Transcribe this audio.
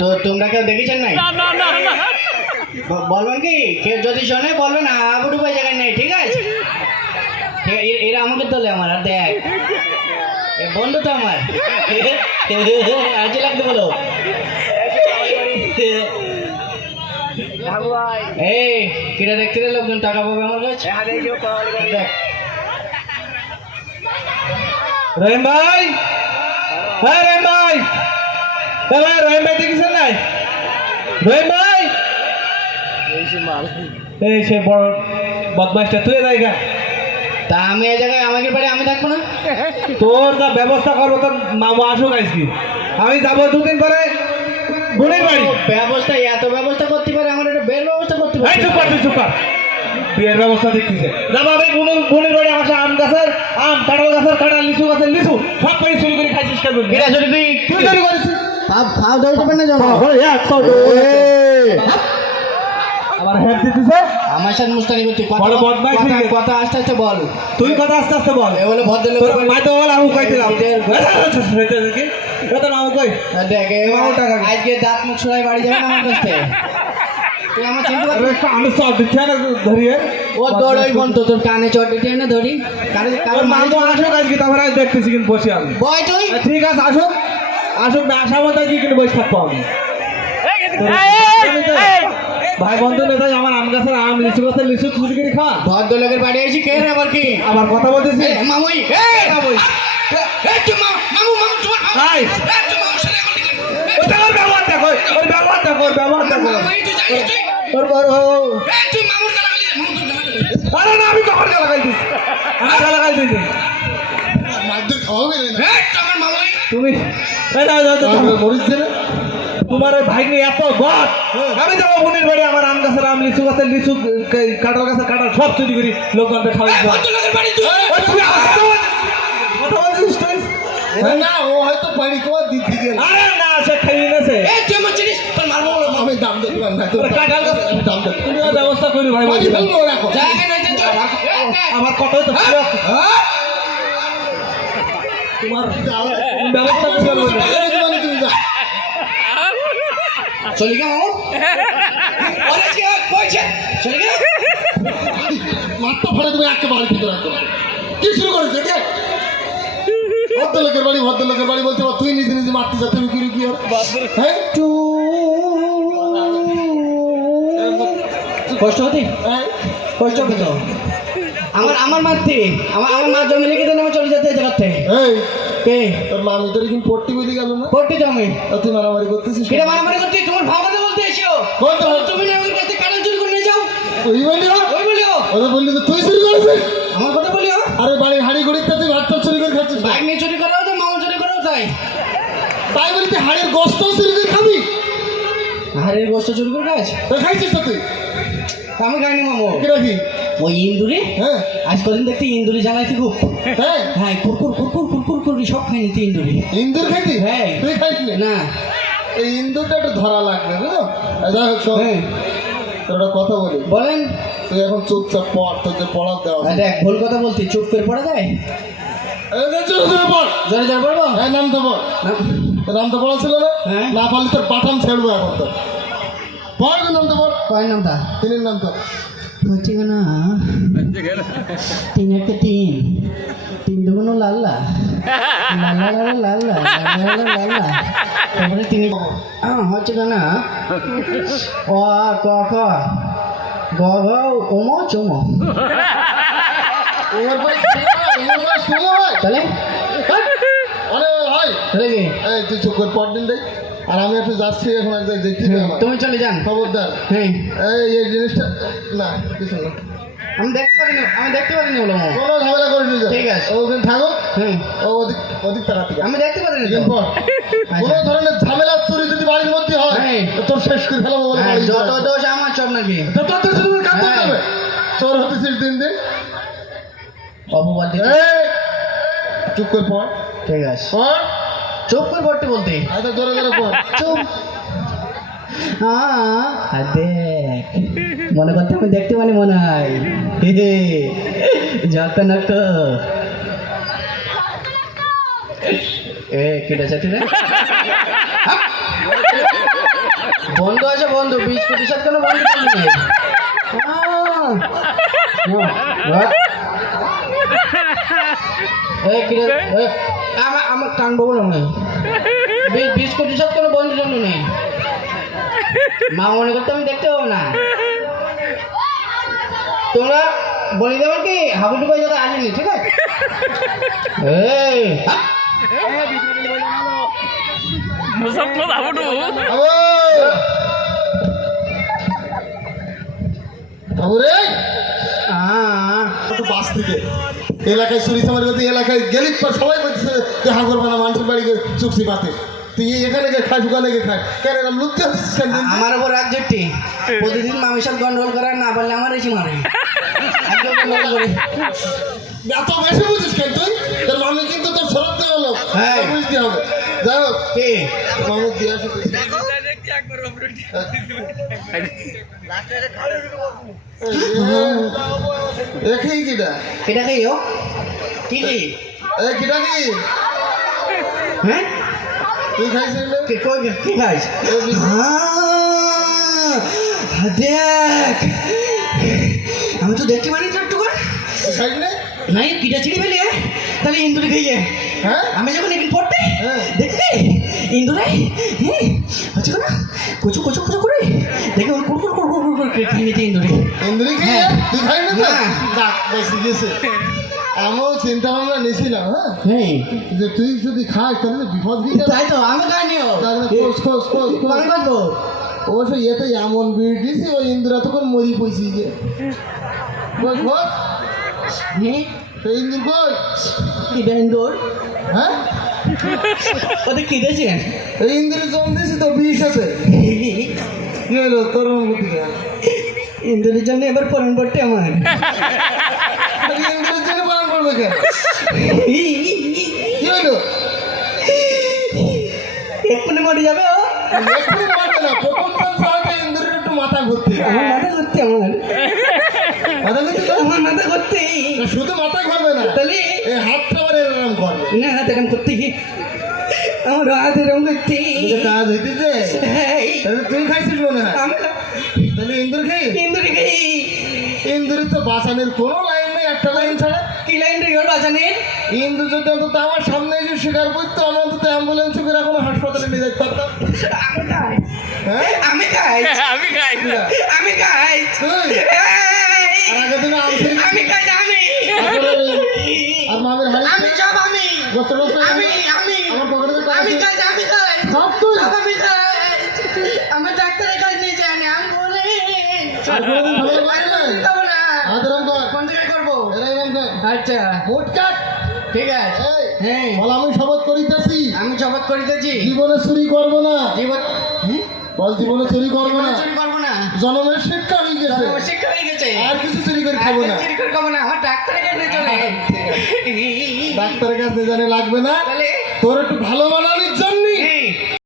তো তোমরা কেউ দেখেছেন নাই? বলবেন কি কেউ যদি শোনে বলবেন আবুডু ভাই জায়গায় নেই, ঠিক আছে? এরা আমাকে তোলে আমার, আর দেখ বন্ধু তো আমার আজকে লাগতে বলো। এই কিরা দেখতে লোকজন টাকা পাবে আমার কাছে। দেখ রহিম ভাই, হ্যাঁ রহিম ভাই, ভাই রহিম ভাই দেখেছেন নাই? রহিম ভাই এই সে বড় বদমাইশটা তুই জায়গা। তা আমি এই জায়গায় আমাকে বাড়ি আমি থাকবো না? তোর যা ব্যবস্থা করবো তোর মামা আসুক আজকে, আমি যাবো দুদিন পরে বোনের বাড়ি। ব্যবস্থা এত ব্যবস্থা করতে পারে, আমার একটা বের ব্যবস্থা করতে পারে। চুপ কর, তুই চুপ কর, বিয়ের ব্যবস্থা দেখতেছে। যাবো আমি বোনের বাড়ি, আমার আম গাছের আম, কাঁঠাল গাছের কাঁঠাল, লিচু গাছের লিচু সব করে চুরি করে খাইছিস কেন? এটা যদি তুই চুরি করেছিস খাওয়া দাওয়া করবেন না জানো? আবার হেড দিতেছে আমার সাথে মুস্তানি করতে বড় বদমাইশ হয়ে গেছে। কথা আস্তে আস্তে বল, তুই কথা আস্তে আস্তে বল। এ বলে ভদ্রলোক তোর মাইতে বল, আমি কইছিলাম কত নাম কই। দেখ আজকে দাঁত মুখ ছড়াই বাড়ি যাবে না আমার কাছ থেকে। তুই আমার চিনতে পারবি? আমি সব দিচ্ছি না ধরিয়ে ও দৌড়ই বন্ধ, তোর কানে চট দিতে না ধরি কানে তোর মামু আসুক আজকে, তারপরে আমি দেখতেছি কিন্তু বসে আমি। বয় তুই ঠিক আছে আসুক, আসুক না আসা মতো আজকে কিন্তু বসে থাকবো আমি। ভাই বন্ধু নেতা আমার আম গাছের আম, লিচু গাছের লিচু চুরি করে খা। ভদ্রলোকের বাড়ি এসেছি কে রে আবার কি আবার কথা বলতেছি মামুই মামু তোমার ভাই ওর ব্যবহার দেখো, ওর ব্যবহার দেখো, ওর ব্যবহার দেখো। আরে না, আমি কখন গালাগাল দিচ্ছি? আমি গালাগাল দিচ্ছি তুমি তোমার ওই ভাই নিয়ে এত গদ। আমি যাবো বোনের বাড়ি, আমার আম গাছের আম, লিচু গাছের লিচু, কাঁঠাল গাছের কাঁঠাল সব চুরি করি লোকজনকে খাওয়াই। কথা বলছিস তুই? না ও হয়তো বাড়ি তোমার দিদি গেল। আরে না, সে খাইয়ে নেছে। আমি দাম দেখলাম না কাঁঠাল গাছ দাম দেখ তুমি ব্যবস্থা করি ভাই বলছি। আমার কথাই তো তোমার ব্যবস্থা করে তুমি যা চলে গেল চলে গেল মাত্র ফাড়ে তুমি একটা বাড়ি ভিতরে রাখতে কি শুরু করেছে কে? ভদ্রলোকের বাড়ি বলতে তুই নিজে নিজে মারতে যা, তুমি কি আর হ্যাঁ কষ্ট হতে হ্যাঁ? কষ্ট হবে তো আমার মারতে আমার মা জমি লিখে দেন আমি চলে যেতে এই জায়গাতে। এই কে তোর মামি তোর কিন্তু পট্টি বেরিয়ে গেল না? পড়তে জমি আর তুই মারামারি করতেছিস এটা মারামারি করতে তোমার ভাব কথা বলতে এসো। বলতে বল। তুমি না ওর কাছে কারণ চুরি করে নিয়ে যাও। তুই বললি না? ওই বলিও ওদের বললি তো তুই চুরি করেছিস। আমার কথা বলিও। আরে বাড়ির হাড়ি গড়িতে তুই ভাতটা চুরি করে খাচ্ছিস না? বাইক নিয়ে চুরি করাও তো মামা চুরি করাও তাই। তাই বলি তুই হাড়ির গোস্ত চুরি করে খাবি? আরে গোস্ত চুরি করে খাস? তো খাইছিস তো তুই? আমি খাইনি মামু। কি রাখি? ওই ইন্দুরি হ্যাঁ আজ কদিন দেখতে ইন্দুরি জ্বালাইতে খুব। হ্যাঁ হ্যাঁ কুরকুর কুরকুর কুরকুর কুরকুর সব খাই নিতে ইন্দুরি। ইন্দুর খাইতি? হ্যাঁ। তুই খাইছিস না এই ইন্দুরটা একটু ধরা লাগবে বুঝলো? যাই হোক শোন, হ্যাঁ তোর একটা কথা বলি। বলেন। তুই এখন চুপচাপ পড়, তোর যে পড়ার দেওয়া আছে। দেখ ভুল কথা বলতে চুপ করে পড়া যায়? এই যে জোরে জোরে পড়। জোরে জোরে পড়বো? হ্যাঁ নাম তো পড়। না। তোর নাম তো পড়া ছিল না? হ্যাঁ। না পারলে তোর বাটাম ছেড়বো এখন তো। পড় তোর নাম তো পড়। কয় নামটা? তিনের নাম তো। হচ্ছে না 3 1 3 3 দুগুণ লাল্লা লাল্লা লাল্লা লাল্লা লাল্লা তারপরে 3 হচ্ছে না ও ক খ গ ঘ ওম চম এবার শুনো ভাই। তাহলে আরে ভাই তাহলে কি এই তুই চুপ করে পড় দিন দে। আর আমি একটু যাচ্ছি এখন এক জায়গায় দেখতে হবে আমার। তুমি চলে যান। খবরদার হ্যাঁ এই জিনিসটা না কিছু না, আমি দেখতে পারিনি বলো মামা। কোনো ঝামেলা করে নিয়ে যাও। ঠিক আছে। ও ওখানে থাকো, হ্যাঁ ও ওদিক তাকাতে আমি দেখতে পারিনি তো। পর কোনো ধরনের ঝামেলা চুরি যদি বাড়ির মধ্যে হয় হ্যাঁ। তো তোর শেষ করে ফেলাবো বলে হ্যাঁ, বাড়ি যত যাবো। দোষ আমার চপ নাকি তো তোর তো শুধু কাজ করতে হ্যাঁ। হবে। চোর হতেছিস দিন দিন। অপবাদ দিতে। এই, চুপ করে পড় ঠিক আছে পড়। চুপ করে পড়তে বলতে আচ্ছা জোরে জোরে পড়। চুপ দেখ মনে করতে আমি দেখতে পারি মনে হয় যখন এ কেটে চাটি রে বন্ধু আছে বন্ধু বিস্কুটের সাথে কোনো বন্ধু করবি না আমার কানবো বলো না বিস্কুটের সাথে কোনো বন্ধু টন্ধু নেই মা মনে করতে আমি দেখতে পাবো না তোমরা বলে দেবো কি হাবুডুবাই জায়গা আসেনি ঠিক আছে এই মুসাফর হাবুডু বাবু রে আহ একটু বাস থেকে এলাকায় চুরি চামারি করতে এলাকায় গেলি পর সবাই বলছে দেখা করবে না মানুষের বাড়ি চুক্তি পাতে তুই এখানে গিয়ে খাস ওখানে গিয়ে খাস কেন এরকম লুকতে হচ্ছিস কেন দিন? আমার উপর রাগ জেঠি প্রতিদিন মামির সাথে গন্ডগোল করে না বললে আমার এসে মারে আজকেও গন্ডগোল করে। এত বেশি বুঝিস কেন তুই তোর মামি কিন্তু তোর সরাতে হলো হ্যাঁ। বুঝতে হবে যাই হোক কে মামি দিয়ে আসো তুই। দেখেই কিটা এটা কে ও কি কি এ কিটা কি হ্যাঁ তুই খাইছিস কে কই কি খাইছ এ বিস- দেখ আমি তো দেখতে পারি তো একটু করে তুই খাইস না নাই কিটা ছিঁড়ে ফেলি তাহলে ইন্দুরে খেয়ে হ্যাঁ আমি যখন এখানে পড়তে হ্যাঁ। দেখতে ইন্দুরে হ্যাঁ হচ্ছে না কচু কচু কচু করে দেখে ওর কুড়কুড় কুড়কুড় কুড়কুড় খেয়ে নিতে ইন্দুরে ইন্দ্রি কি হ্যাঁ। তুই খাই না তো না। যাক বেশি গেছে আমিও চিন্তা ভাবনা নিয়েছিলাম হ্যাঁ হ্যাঁ যে তুই যদি খাস তাহলে বিপদ হয়ে যাবে তাই তো আমি খাইনিও তাহলে খোঁজ খোঁজ খোঁজ খোঁজ আমি করবো অবশ্য ইয়েতে এমন বিড় দিছি ওই ইন্দিরা তখন মরি পইছি যে খোঁজ খোঁজ হ্যাঁ সেই ইন্দুর কই কিটা ইন্দুর হ্যাঁ ওদের কেটেছেন এই ইন্দুরে জম দিছি তো বিষ আছে কি হলো তোর অনুভূতি ইন্দুরের জন্য এবার পরন পড়তে আমার ইন্দুরের জন্য পালন করবে কেন কি হলো এক্ষুনি মরে যাবে ও এক্ষুনি মারবে না প্রথমবার সাথে ইন্দুরের একটু মাথা ঘুরতে আমার মাথা করতে আমার মাথা ঘুরতে তো? আমার মাথা করতে শুধু মাথা ঘুরবে না তাহলে এই হাতটা আবার এরকম করবে না হাত এরম করতে আমার হাত এরম করতে এটা কাজ হইতেছে তাহলে তুই খাইছিস মনে হয় আমি তাহলে ইন্দুর খাই ইন্দুরে খাই ইন্দুরের তো বাঁচানোর কোনো লাইন নেই একটা লাইন ছাড়া কি লাইন রে ওর বাজানে ইন্দু যদি অন্তত আমার সামনে এসে স্বীকার করতো আমি অন্তত অ্যাম্বুলেন্সে করে কোনো হাসপাতালে নিয়ে যেতে পারতাম আমি খাই হ্যাঁ আমি খাই আমি খাই আমি খাই তুই আর আগে দিনে আমি খাই আমি আর মামের হাড়ি আমি সব আমি গোস্ত টোস্ত আমি আমার পকেটে তো টাকা আমি ছিল। খাই আমি খাই সব তুই সব আমি খাই আমার ডাক্তারের কাছে নিয়ে যান আমি বলে আর কোনোদিন ভালো লাগবে না? খাবো না হাত এরম কর কোন জায়গায় করবো এরম কর আচ্ছা মুট কাট ঠিক আছে এই হ্যাঁ বল আমি শপথ করিতেছি আমি শপথ করিতেছি জীবনে চুরি করবো না জীবন হ্যাঁ বল জীবনে চুরি করবো না চুরি করবো না জনমের শিক্ষা হয়ে গেছে আমার শিক্ষা হয়ে গেছে আর কিছু চুরি করে খাবো না চুরি করে খাবো না আমার ডাক্তারের কাছে চলে ডাক্তারের কাছে জানে লাগবে না তাহলে তোর একটু ভালো বানানোর জন্য